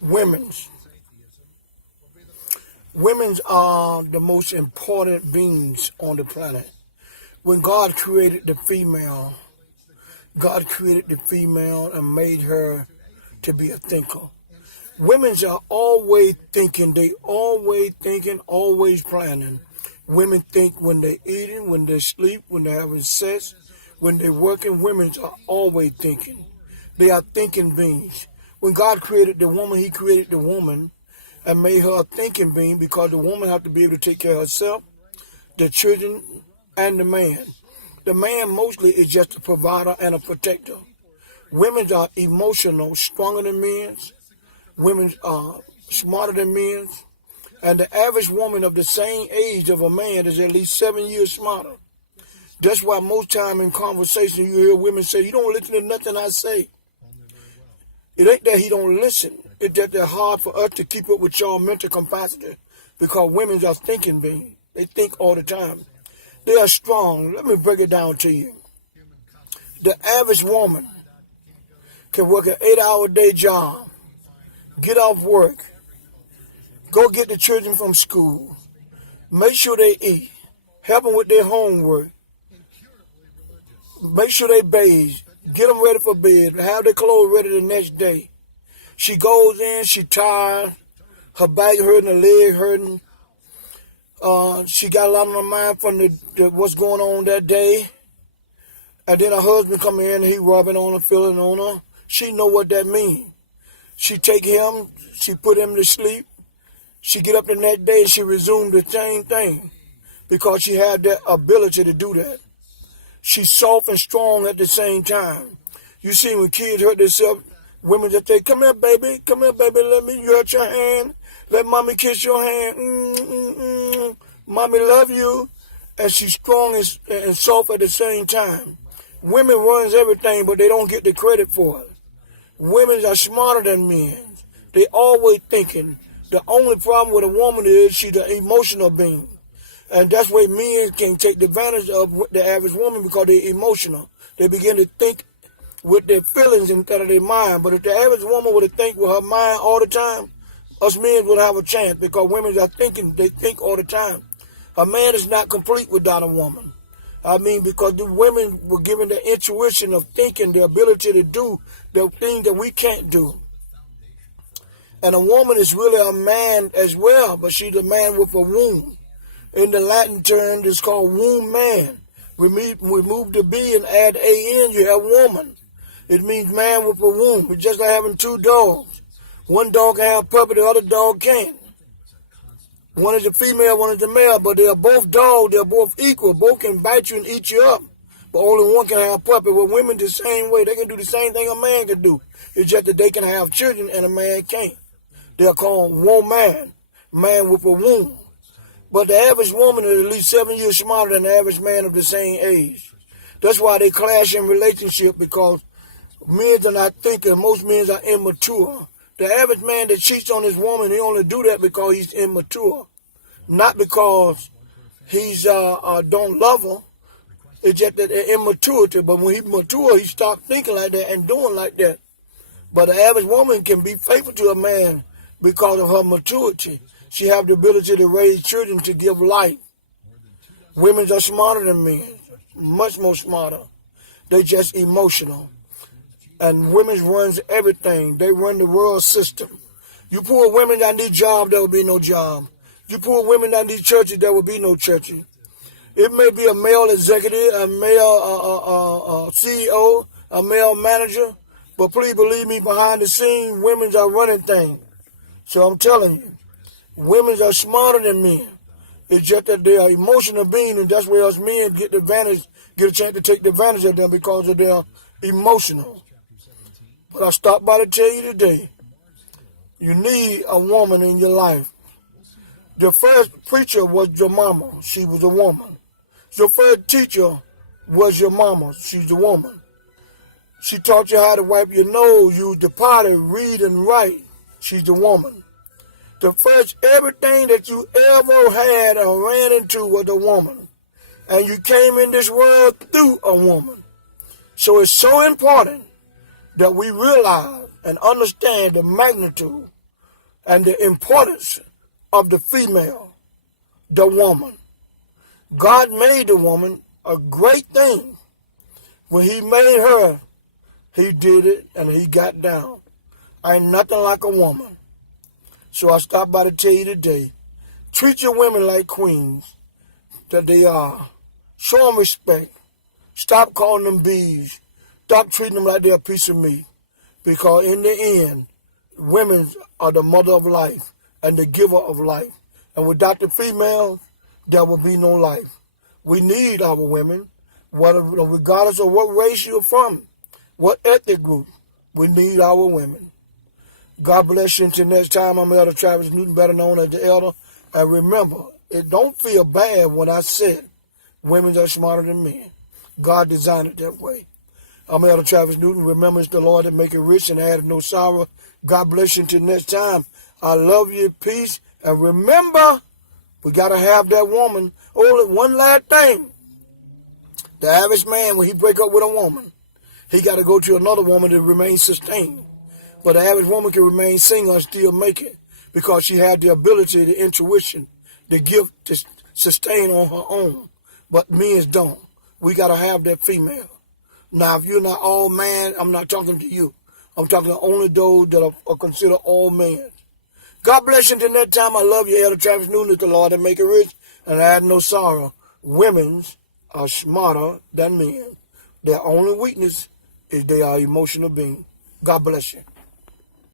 Women's. Women's are the most important beings on the planet. When God created the female, God created the female and made her to be a thinker. Women's are always thinking. They always thinking, always planning. Women think when they're eating, when they sleep, when they're having sex, when they're working. Women are always thinking. They are thinking beings. When God created the woman, He created the woman and made her a thinking being because the woman has to be able to take care of herself, the children, and the man. The man mostly is just a provider and a protector. Women are emotional, stronger than men. Women are smarter than men. And the average woman of the same age of a man is at least 7 years smarter. That's why most time in conversation you hear women say, "You don't listen to nothing I say." It ain't that he don't listen. It's that they're hard for us to keep up with y'all mental capacity because women are thinking beings. They think all the time. They are strong. Let me break it down to you. The average woman can work an 8-hour day job, get off work, go get the children from school, make sure they eat, help them with their homework, make sure they bathe, get them ready for bed, have their clothes ready the next day. She goes in, she tired, her back hurting, her leg hurting. She got a lot on her mind from what's going on that day. And then her husband come in, he rubbing on her, feeling on her. She know what that means. She take him, she put him to sleep. She get up the next day and she resume the same thing because she had that ability to do that. She's soft and strong at the same time. You see, when kids hurt themselves, women just say, "Come here, baby. Come here, baby. Let me hurt your hand. Let mommy kiss your hand. Mommy love you." And she's strong and soft at the same time. Women runs everything, but they don't get the credit for it. Women are smarter than men. They always thinking. The only problem with a woman is she's an emotional being. And that's where men can take advantage of the average woman because they're emotional. They begin to think with their feelings instead of their mind. But if the average woman were to think with her mind all the time, us men would have a chance because women are thinking, they think all the time. A man is not complete without a woman. I mean, because the women were given the intuition of thinking, the ability to do the things that we can't do. And a woman is really a man as well, but she's a man with a womb. In the Latin term, it's called womb man. Remove the B and add A-N, you have woman. It means man with a womb. It's just like having two dogs. One dog can have a puppy, the other dog can't. One is a female, one is a male, but they are both dogs, they're both equal. Both can bite you and eat you up, but only one can have a puppy. Well, women the same way. They can do the same thing a man can do. It's just that they can have children and a man can't. They're called woman, man with a womb. But the average woman is at least 7 years smarter than the average man of the same age. That's why they clash in relationship because men are not thinking. Most men are immature. The average man that cheats on his woman, he only do that because he's immature. Not because he's don't love her. It's just that immaturity. But when he's mature, he starts thinking like that and doing like that. But the average woman can be faithful to a man because of her maturity. She have the ability to raise children to give life. Women are smarter than men, much more smarter. They're just emotional. And women runs everything. They run the world system. You pull women that need jobs, there will be no job. You pull women that need churches, there will be no churches. It may be a male executive, a male CEO, a male manager, but please believe me, behind the scenes, women are running things. So I'm telling you, women are smarter than men. It's just that they are emotional beings, and that's where us men get a chance to take advantage of them because of their emotional. But I stopped by to tell you today, you need a woman in your life. The first preacher was your mama. She was a woman. Your first teacher was your mama. She's a woman. She taught you how to wipe your nose, use the potty, read and write. She's a woman. The first everything that you ever had or ran into was a woman. And you came in this world through a woman. So it's so important that we realize and understand the magnitude and the importance of the female, the woman. God made the woman a great thing. When he made her, he did it and he got down. Ain't nothing like a woman. So I stopped by to tell you today, treat your women like queens that they are. Show them respect. Stop calling them bees. Stop treating them like they're a piece of meat. Because in the end, women are the mother of life and the giver of life. And without the female, there will be no life. We need our women, regardless of what race you're from, what ethnic group, we need our women. God bless you. Until next time, I'm Elder Travis Newton, better known as the Elder. And remember, it don't feel bad when I said women are smarter than men. God designed it that way. I'm Elder Travis Newton. Remember, it's the Lord that make it rich and add no sorrow. God bless you. Until next time, I love you. Peace. And remember, we got to have that woman. Only one last thing. The average man, when he break up with a woman, he got to go to another woman to remain sustained. But the average woman can remain single and still make it because she had the ability, the intuition, the gift to sustain on her own. But men don't. We got to have that female. Now, if you're not all man, I'm not talking to you. I'm talking to only those that are considered all men. God bless you. Until next time, I love you. Elder Travis Newton is the Lord that make it rich and add no sorrow. Women are smarter than men. Their only weakness is they are emotional beings. God bless you.